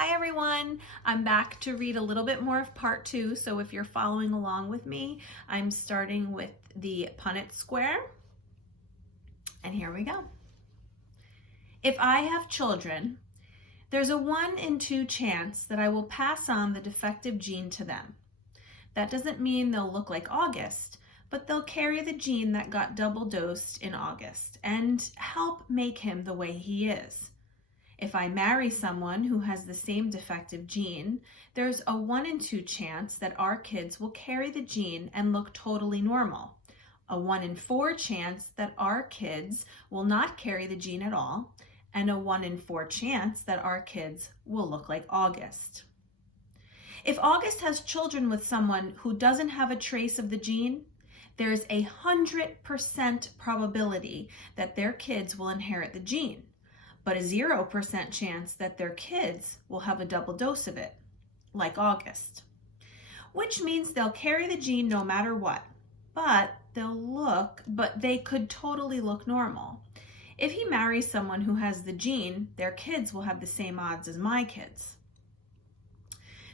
Hi everyone, I'm back to read a little bit more of part 2, so if you're following along with me, I'm starting with the Punnett square, and here we go. If I have children, there's a 1 in 2 chance that I will pass on the defective gene to them. That doesn't mean they'll look like August, but they'll carry the gene that got double dosed in August and help make him the way he is. If I marry someone who has the same defective gene, there's a 1 in 2 chance that our kids will carry the gene and look totally normal. A 1 in 4 chance that our kids will not carry the gene at all, and a 1 in 4 chance that our kids will look like August. If August has children with someone who doesn't have a trace of the gene, there's a 100% probability that their kids will inherit the gene, but a 0% chance that their kids will have a double dose of it, like August. Which means they'll carry the gene no matter what, but they could totally look normal. If he marries someone who has the gene, their kids will have the same odds as my kids.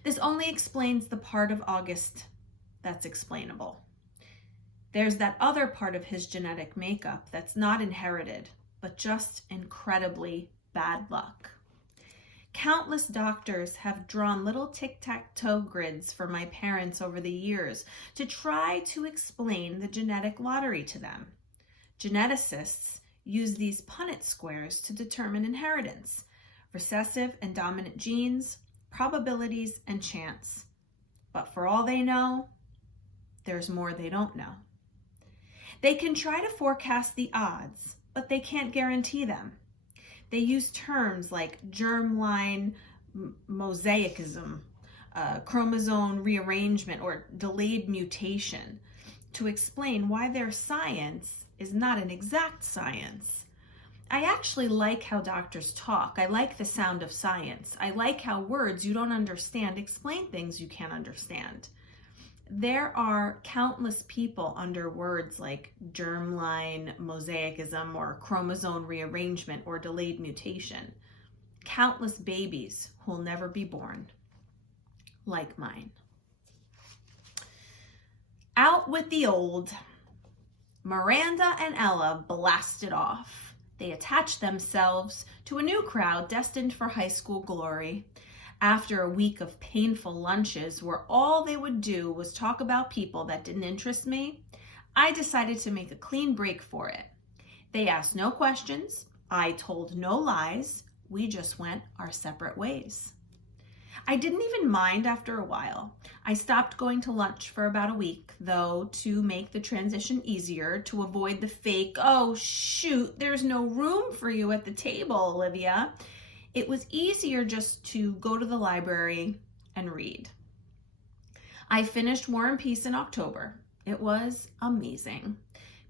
This only explains the part of August that's explainable. There's that other part of his genetic makeup that's not inherited, but just incredibly bad luck. Countless doctors have drawn little tic-tac-toe grids for my parents over the years to try to explain the genetic lottery to them. Geneticists use these Punnett squares to determine inheritance, recessive and dominant genes, probabilities, and chance. But for all they know, there's more they don't know. They can try to forecast the odds, but they can't guarantee them. They use terms like germline mosaicism, chromosome rearrangement, or delayed mutation to explain why their science is not an exact science. I actually like how doctors talk. I like the sound of science. I like how words you don't understand explain things you can't understand. There are countless people under words like germline mosaicism or chromosome rearrangement or delayed mutation. Countless babies who'll never be born, like mine. Out with the old. Miranda and Ella blasted off. They attached themselves to a new crowd destined for high school glory. After a week of painful lunches where all they would do was talk about people that didn't interest me, I decided to make a clean break for it. They asked no questions. I told no lies. We just went our separate ways. I didn't even mind after a while. I stopped going to lunch for about a week, though, to make the transition easier, to avoid the fake, "Oh, shoot, there's no room for you at the table, Olivia." It was easier just to go to the library and read. I finished War and Peace in October. It was amazing.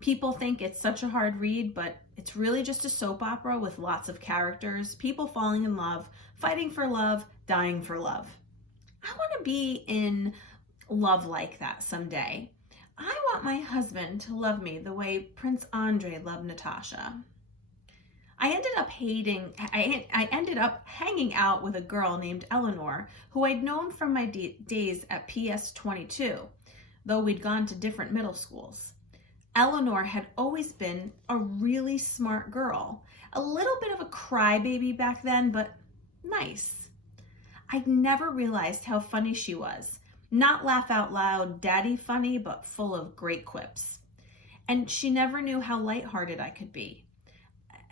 People think it's such a hard read, but it's really just a soap opera with lots of characters, people falling in love, fighting for love, dying for love. I want to be in love like that someday. I want my husband to love me the way Prince Andrei loved Natasha. I ended up hanging out with a girl named Eleanor, who I'd known from my days at PS 22, though we'd gone to different middle schools. Eleanor had always been a really smart girl, a little bit of a crybaby back then, but nice. I'd never realized how funny she was. Not laugh out loud, daddy funny, but full of great quips. And she never knew how lighthearted I could be.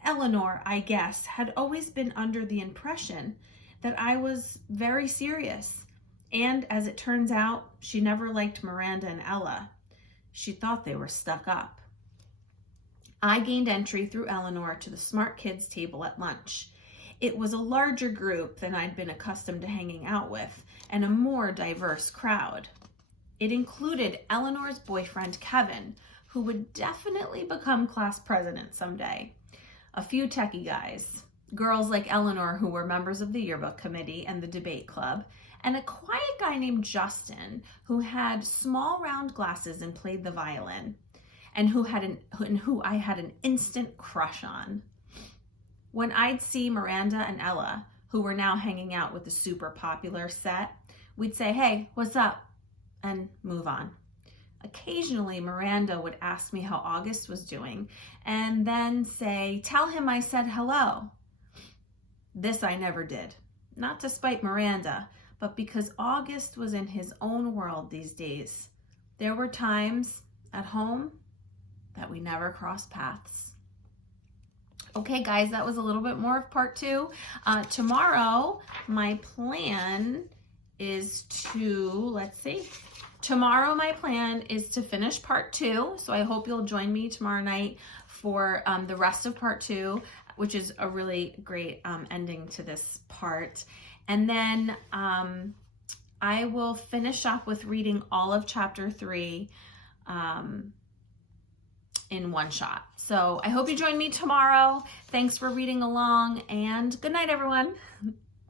Eleanor, I guess, had always been under the impression that I was very serious. And as it turns out, she never liked Miranda and Ella. She thought they were stuck up. I gained entry through Eleanor to the smart kids table at lunch. It was a larger group than I'd been accustomed to hanging out with, and a more diverse crowd. It included Eleanor's boyfriend, Kevin, who would definitely become class president someday. A few techie guys, girls like Eleanor who were members of the yearbook committee and the debate club, and a quiet guy named Justin who had small round glasses and played the violin, and who I had an instant crush on. When I'd see Miranda and Ella, who were now hanging out with the super popular set, we'd say, "Hey, what's up?" and move on. Occasionally, Miranda would ask me how August was doing and then say, "Tell him I said hello." This I never did, not to spite Miranda, but because August was in his own world these days. There were times at home that we never crossed paths. Okay, guys, that was a little bit more of part 2. Tomorrow, my plan is to, Tomorrow, my plan is to finish part 2. So I hope you'll join me tomorrow night for the rest of part 2, which is a really great ending to this part. And then I will finish up with reading all of chapter 3 in one shot. So I hope you join me tomorrow. Thanks for reading along, and good night, everyone.